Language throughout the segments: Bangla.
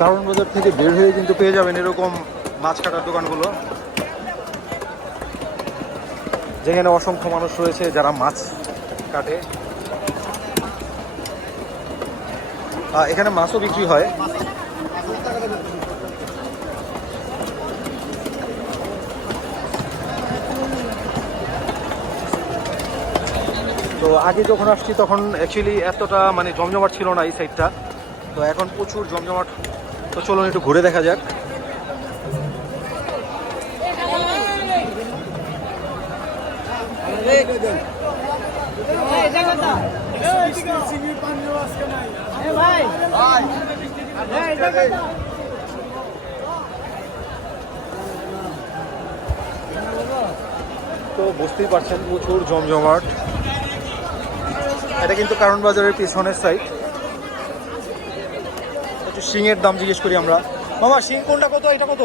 কারণ বাজার থেকে বের হয়ে কিন্তু পেয়ে যাবেন এরকম মাছ কাটার দোকানগুলো, যেখানে অসংখ্য মানুষ রয়েছে যারা মাছ কাটে। এখানে মাছও বিক্রি হয়। তো আগে যখন আসছি তখন অ্যাকচুয়ালি এতটা মানে জমজমাট ছিল না এই সাইডটা, তো এখন প্রচুর জমজমাট। তো চলুন একটু ঘুরে দেখা যাক। তো বুঝতেই পারছেন প্রচুর জমজমাট। এটা কিন্তু কারণ বাজারের পিছনের সাইড। একটু শিঙের দাম জিজ্ঞেস করি আমরা। মামা শিং কোনটা কত? এটা কত?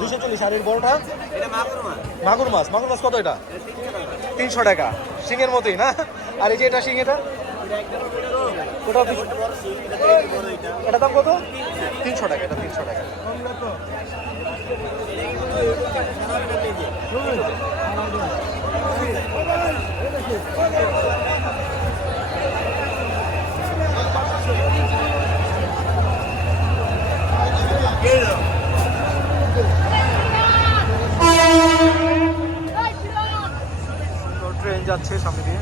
240। আর এর বড়টা? মাগুর মাছ। মাগুর মাছ কত এটা? 300 টাকা। শিঙের মতোই না? আর এই যে এটা শিং, এটা ওটা এটা দাম কত? 300 টাকা। এটা 300 টাকা। ট্রেন যাচ্ছে সামনে দিয়ে।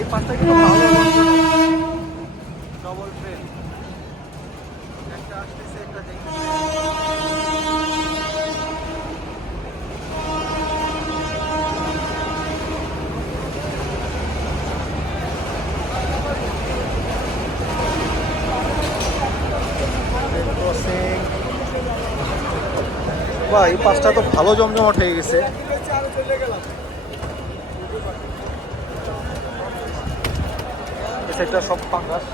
এই পাশটা কিন্তু ডবল ট্রেন, একটা আসতেছে একটা যাইতেছে। বাহ, এই পাশটা তো ভালো জমজমাট হয়ে গেছে। সেটা সব পাঙ্গাস।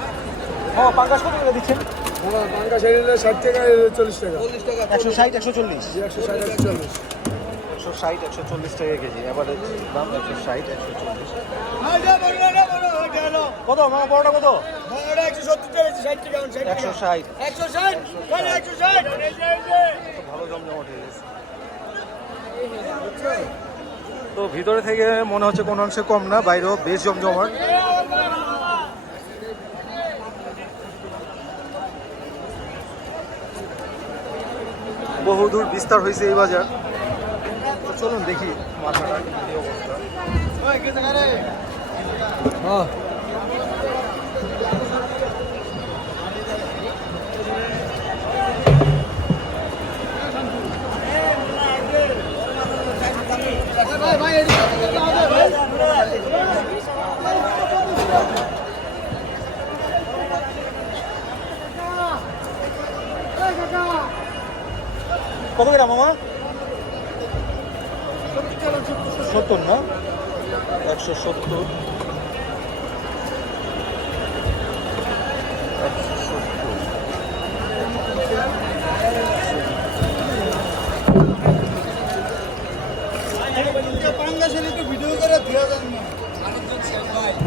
পাঙ্গাস কত করে দিচ্ছেন? পাঙ্গাস 60 টাকা, 40 টাকা, 160, 140, 160, 140, 160, 140 টাকা কেজি। এবার দাম 160, 140। কত মামা বড়টা কত? 170 টাকা, 60 টাকা, 160, 160, 160। ভালো জমজমাট হয়ে গেছে। তো ভিতরে থেকে মনে হচ্ছে কোনো অংশে কম না, বাইরেও বেশ জমজমাট। বহুদূর বিস্তার হয়েছে এই বাজার। তো চলুন দেখি মাথাটা কি অবস্থা। কত গ্রাম মামা? 70 না? 170, 170।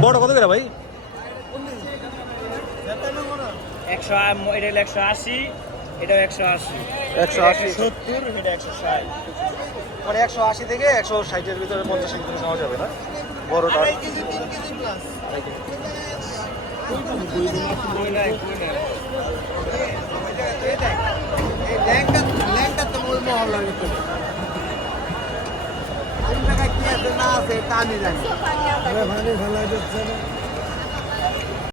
বড় কত করে ভাই? 100, এটা 180, এটা 180, 180, 170, এটা 160। মানে 180 থেকে 160-এর ভিতরে 50 কেজি নেওয়া যাবে না বড়টা? কি আছে না আছে তা আমি জানি।